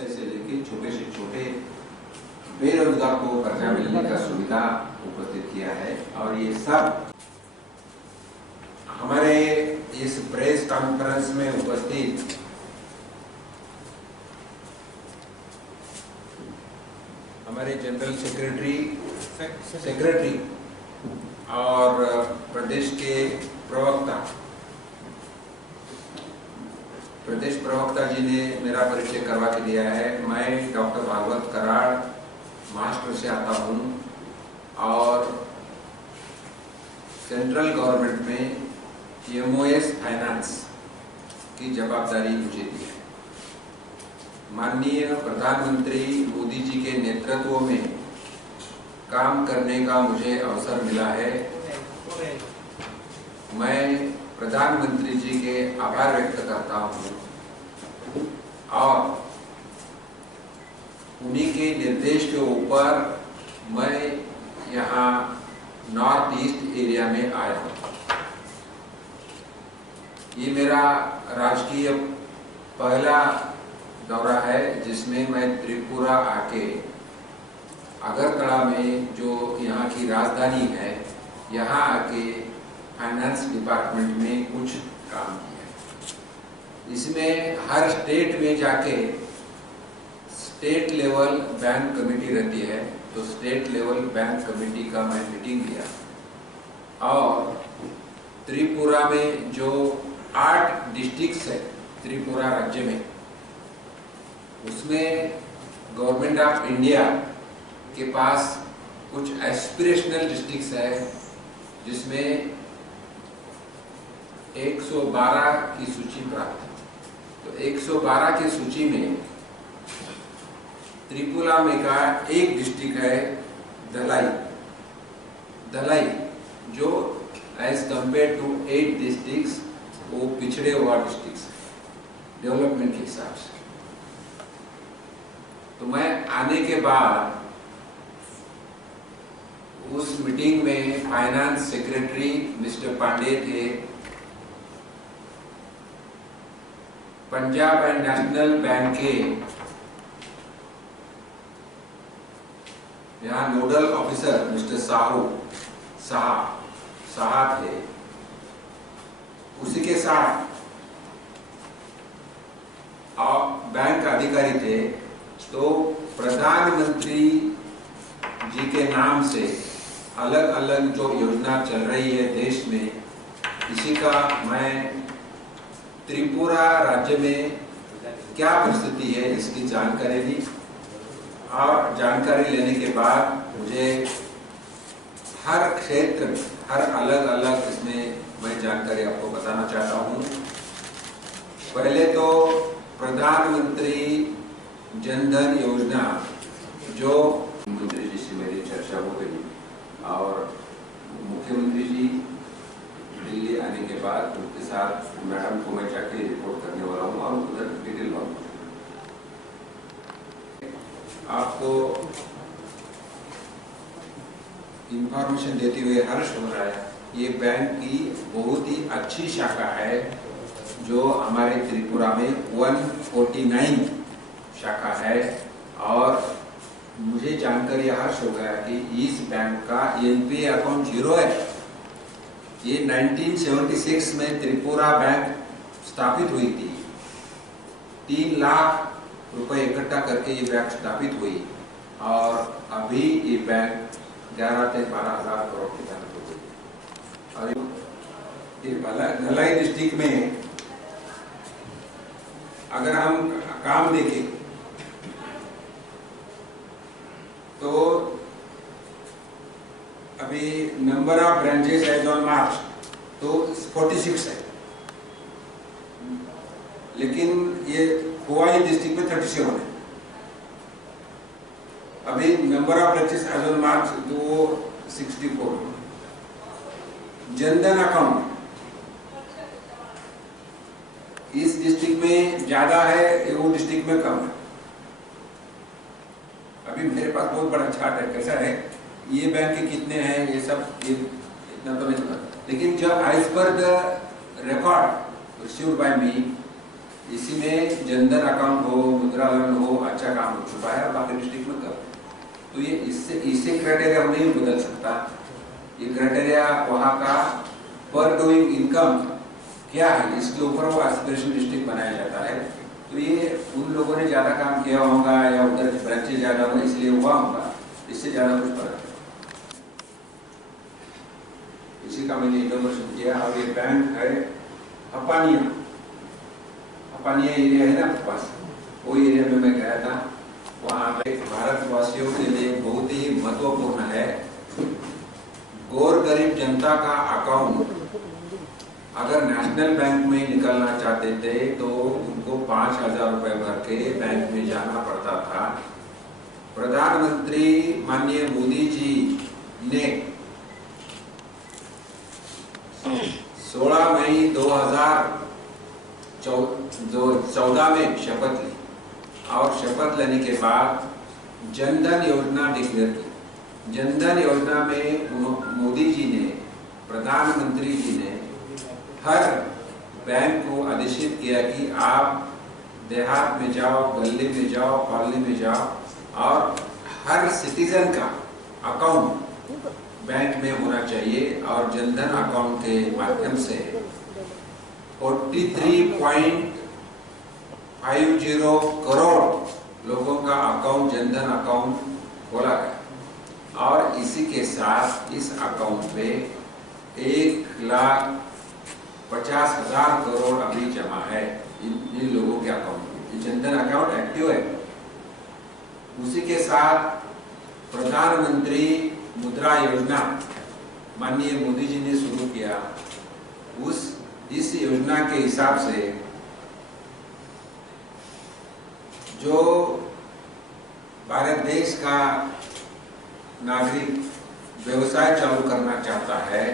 व्यवसाय से लेकर छोटे से छोटे बेरोजगार को कर्जा मिलने का सुविधा उपस्थित किया है। और ये सब हमारे इस प्रेस कॉन्फ्रेंस में उपस्थित हमारे जनरल सेक्रेटरी और प्रदेश प्रवक्ता जी ने मेरा परिचय करवा के दिया है। मैं डॉक्टर भागवत कराड़ महाराष्ट्र से आता हूँ और सेंट्रल गवर्नमेंट में MOS फाइनेंस की जवाबदारी मुझे दी है। माननीय प्रधानमंत्री मोदी जी के नेतृत्व में काम करने का मुझे अवसर मिला है। मैं प्रधानमंत्री जी के आभार व्यक्त करता हूँ और उन्हीं के निर्देश के ऊपर मैं यहाँ नॉर्थ ईस्ट एरिया में आया हूँ। ये मेरा राजकीय पहला दौरा है जिसमें मैं त्रिपुरा आके अगरतला में जो यहाँ की राजधानी है यहाँ आके फाइनेंस डिपार्टमेंट में कुछ काम किया। इसमें हर स्टेट में जाके स्टेट लेवल बैंक कमेटी रहती है, तो स्टेट लेवल बैंक कमेटी का मैं मीटिंग लिया और त्रिपुरा में जो 8 डिस्ट्रिक्ट्स है त्रिपुरा राज्य में, उसमें गवर्नमेंट ऑफ इंडिया के पास कुछ एस्पिरेशनल डिस्ट्रिक्ट्स है जिसमें 112 की सूची प्राप्त है। तो 112 की सूची में त्रिपुरा में का एक डिस्ट्रिक्ट है धलाई, जो एज कंपेयर टू 8 डिस्ट्रिक्ट्स वो पिछड़े हुआ डिस्ट्रिक्ट्स डेवलपमेंट के हिसाब से। तो मैं आने के बाद उस मीटिंग में फाइनेंस सेक्रेटरी मिस्टर पांडे थे, पंजाब एंड नेशनल बैंक के यहाँ नोडल ऑफिसर मिस्टर साहा थे। उसी के साथ बैंक अधिकारी थे। तो प्रधानमंत्री जी के नाम से अलग अलग जो योजना चल रही है देश में, इसी का मैं त्रिपुरा राज्य में क्या परिस्थिति है इसकी जानकारी ली और जानकारी लेने के बाद मुझे हर क्षेत्र में हर अलग अलग इसमें मैं जानकारी आपको बताना चाहता हूँ। पहले तो प्रधानमंत्री जनधन योजना जो मुख्यमंत्री जी से मेरी चर्चा हो गई और मुख्यमंत्री जी दिल्ली आने के बाद उनके साथ मैडम को मैं जाके रिपोर्ट करने वाला हूँ और उधर डिटेल मांगूंगा। आपको इंफॉर्मेशन देते हुए हर्ष हो रहा है। ये बैंक की बहुत ही अच्छी शाखा है जो हमारे त्रिपुरा में 149 शाखा है और मुझे जानकर यह हर्ष हो गया कि इस बैंक का NPA अकाउंट 0 है। ये 1976 में त्रिपुरा बैंक स्थापित हुई थी। 3 लाख रुपए इकट्ठा करके ये बैंक स्थापित हुई और अभी ये बैंक 11 से 12 हजार करोड़ की लागत हो गई। और ये धलाई डिस्ट्रिक्ट में अगर हम काम देखें तो अभी number of branches as on March तो 46 है, लेकिन ये खोवाई डिस्ट्रिक्ट में 37 है। अभी number of branches as on March तो 64। जनधन अकाउंट इस डिस्ट्रिक्ट में ज्यादा है, वो डिस्ट्रिक्ट में कम है। अभी मेरे पास बहुत बड़ा चार्ट है, कैसा है ये बैंक के कितने हैं ये सब, ये इतना तो नहीं पता, लेकिन जब as per the record received by me, इसी में जनधन अकाउंट हो, मुद्रा लोन हो, रुपए है और बाकी डिस्ट्रिक्ट में कम। तो ये इससे क्राइटेरिया नहीं बदल सकता। ये क्राइटेरिया वहाँ का पर डूइंग इनकम क्या है, इसके ऊपर वो एस्पिरेशन डिस्ट्रिक्ट बनाया जाता है। तो ये उन लोगों ने ज़्यादा काम किया होगा या उधर ब्रांचेज ज़्यादा होगा इसलिए हुआ होगा, इससे ज़्यादा कुछ फर्क नहीं। इसी का मैंने इनोवेशन किया। और ये बैंक है अपानिया एरिया है ना आपके पास, वो एरिया में मैं गया था। वहाँ पे भारतवासियों के लिए बहुत ही महत्वपूर्ण है, गौर गरीब जनता का अकाउंट अगर नेशनल बैंक में निकलना चाहते थे तो उनको 5,000 रुपए भर के बैंक में जाना पड़ता था। प्रधानमंत्री माननीय मोदी जी ने 16 मई 2014 में शपथ ली और शपथ लेने के बाद जनधन योजना डिक्लेयर की। जनधन योजना में मोदी जी ने, प्रधानमंत्री जी ने हर बैंक को आदेशित किया कि आप देहात में जाओ, गली में जाओ, कॉलोनी में जाओ और हर सिटीजन का अकाउंट बैंक में होना चाहिए। और जनधन अकाउंट के माध्यम से 43.50 करोड़ लोगों का अकाउंट, जनधन अकाउंट खोला गया। और इसी के साथ इस अकाउंट पे 1,50,000 करोड़ अभी जमा है इन लोगों के अकाउंट में। जनधन अकाउंट एक्टिव है। उसी के साथ प्रधानमंत्री मुद्रा योजना माननीय मोदी जी ने शुरू किया। इस योजना के हिसाब से जो भारत देश का नागरिक व्यवसाय चालू करना चाहता है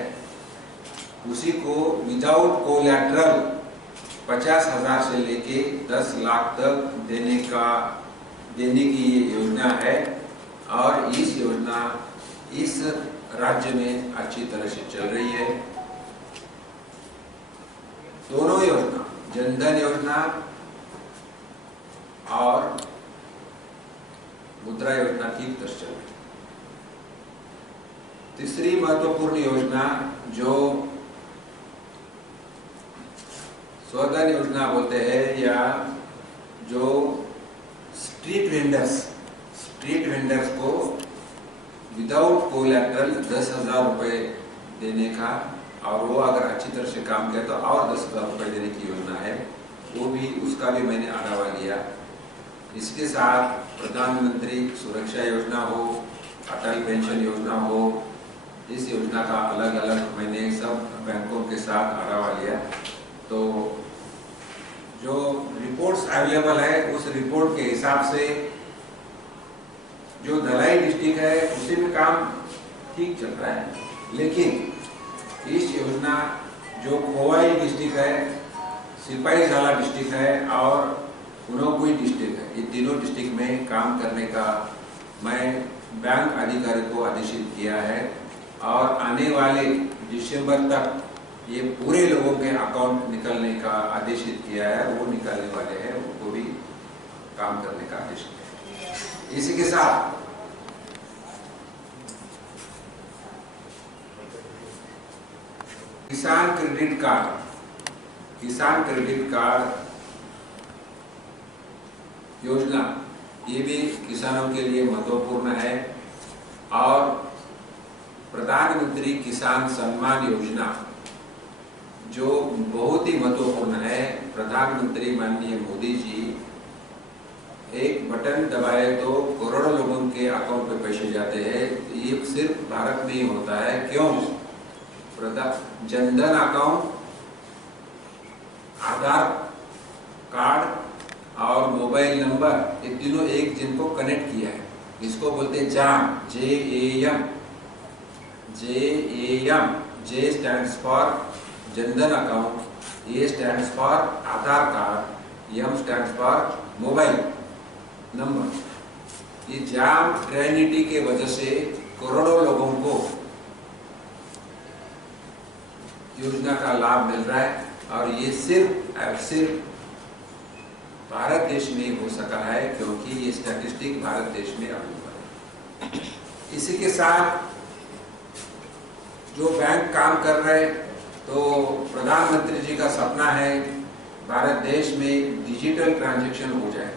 उसी को विदाउट कोलैटरल 50,000 से लेके 10 लाख तक देने की ये योजना है। और इस योजना इस राज्य में अच्छी तरह से चल रही है। दोनों योजना, जनधन योजना और मुद्रा योजना ठीक तरह चल रही है। तीसरी महत्वपूर्ण योजना जो स्वधन योजना बोलते हैं, या जो स्ट्रीट वेंडर्स को विदाउट कोलैटरल 10,000 रुपए देने का, और वो अगर अच्छी तरह से काम किया तो और 10,000 रुपए देने की योजना है। उसका भी मैंने आढावा लिया। इसके साथ प्रधानमंत्री सुरक्षा योजना हो, अटल पेंशन योजना हो, इस योजना का अलग अलग मैंने सब बैंकों के साथ आढावा लिया। तो जो रिपोर्ट्स अवेलेबल है उस रिपोर्ट के हिसाब से जो धलाई डिस्ट्रिक्ट है उसी में काम ठीक चल रहा है। लेकिन इस योजना जो खोवाई डिस्ट्रिक्ट है, सिपाहीजला डिस्ट्रिक्ट है और उनोकुई डिस्ट्रिक्ट है, ये तीनों डिस्ट्रिक्ट में काम करने का मैं बैंक अधिकारी को आदेशित किया है। और आने वाले दिसंबर तक ये पूरे लोगों के अकाउंट निकलने का आदेशित किया है। वो निकालने वाले हैं, उनको भी काम करने का आदेश किया है। इसी के साथ किसान क्रेडिट कार्ड योजना, ये भी किसानों के लिए महत्वपूर्ण है। और प्रधानमंत्री किसान सम्मान योजना जो बहुत ही महत्वपूर्ण है। प्रधानमंत्री माननीय मोदी जी एक बटन दबाए तो करोड़ों लोगों के अकाउंट पे पैसे जाते हैं। ये सिर्फ भारत में ही होता है। क्यों? जनधन अकाउंट, आधार कार्ड और मोबाइल नंबर, ये तीनों एक जिनको कनेक्ट किया है, इसको बोलते हैं जाम, JAM। J stands for Jan Dhan account, A stands for Aadhaar card, M stands for mobile number. ये जाम ट्रिनिटी के वजह से करोड़ों लोगों को योजना का लाभ मिल रहा है। और ये सिर्फ भारत देश में ही हो सका है, क्योंकि ये स्टैटिस्टिक भारत देश में अवेलेबल है। इसी के साथ जो बैंक काम कर रहे, तो प्रधानमंत्री जी का सपना है भारत देश में डिजिटल ट्रांजैक्शन हो जाए,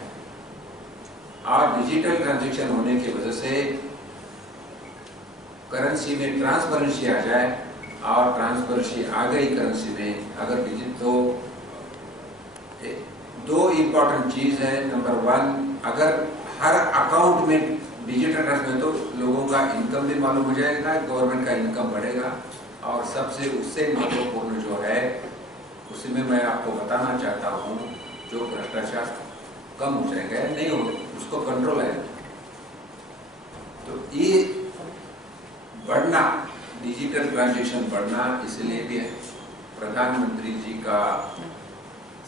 और डिजिटल ट्रांजैक्शन होने की वजह से करेंसी में ट्रांसपेरेंसी आ जाए, और ट्रांसपेरेंसी आ गई करेंसी में, अगर दो इम्पोर्टेंट चीज है। नंबर वन, अगर हर अकाउंट में डिजिटल ट्रांसफर, तो लोगों का इनकम भी मालूम हो जाएगा, गवर्नमेंट का इनकम बढ़ेगा, और सबसे उससे महत्वपूर्ण जो है, उसमें मैं आपको बताना चाहता हूँ, जो भ्रष्टाचार कम हो जाएगा, नहीं हो उसको कंट्रोल है। तो ये बढ़ना, डिजिटल ट्रांजैक्शन बढ़ना, इसलिए भी प्रधानमंत्री जी का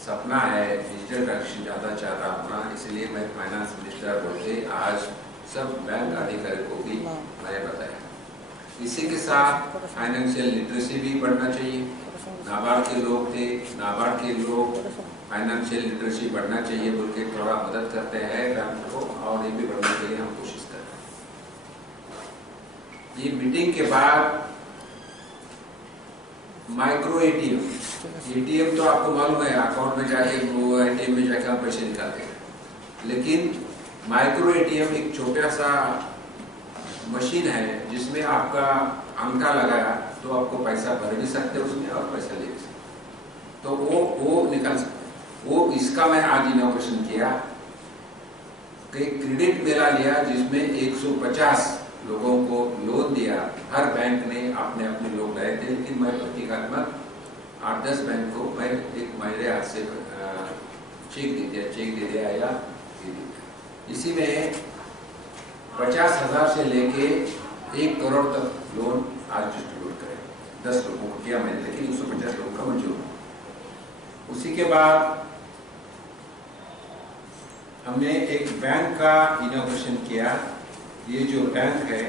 सपना है डिजिटल ट्रांजैक्शन ज़्यादा चाहता होना, इसलिए मैं फाइनेंस मिनिस्टर बोलते आज सब बैंक अधिकारी को भी मैंने बताया। इसी के साथ फाइनेंशियल लिटरेसी भी बढ़ना चाहिए। नाबार्ड के लोग थे, नाबार्ड के लोग फाइनेंशियल लिटरेसी बढ़ना चाहिए बोल के थोड़ा मदद करते हैं बैंक को, और ये भी बढ़ने के लिए हम कोशिश कर रहे हैं। ये मीटिंग के बाद माइक्रो एटीएम तो आपको मालूम है, अकाउंट में जाके वो एटीएम में जाके आप पैसे निकालते हैं, लेकिन माइक्रो एटीएम एक छोटा सा मशीन है जिसमें आपका अंगूठा लगाया तो आपको पैसा भर भी सकते हैं उसमें और पैसा ले भी सकते, तो वो निकाल सकते। वो इसका मैं आज इनॉग्रेशन किया, क्रेडिट मेला लिया जिसमें 150 लोगों को लोन दिया। हर बैंक ने अपने अपने लोग लाए थे, लेकिन मैं प्रतीकात्मक 8-10 बैंक को मैं एक मेरे हाथ से चेक दे दिया या इसी में 50,000 से लेके 1 करोड़ तक लोन आज डिस्ट्रीब्यूट करें। 10 लोगों को किया मैंने, लेकिन 150 लोगों का मंजूर। उसी के बाद हमने एक बैंक का इनॉग्रेशन किया। ये जो बैंक है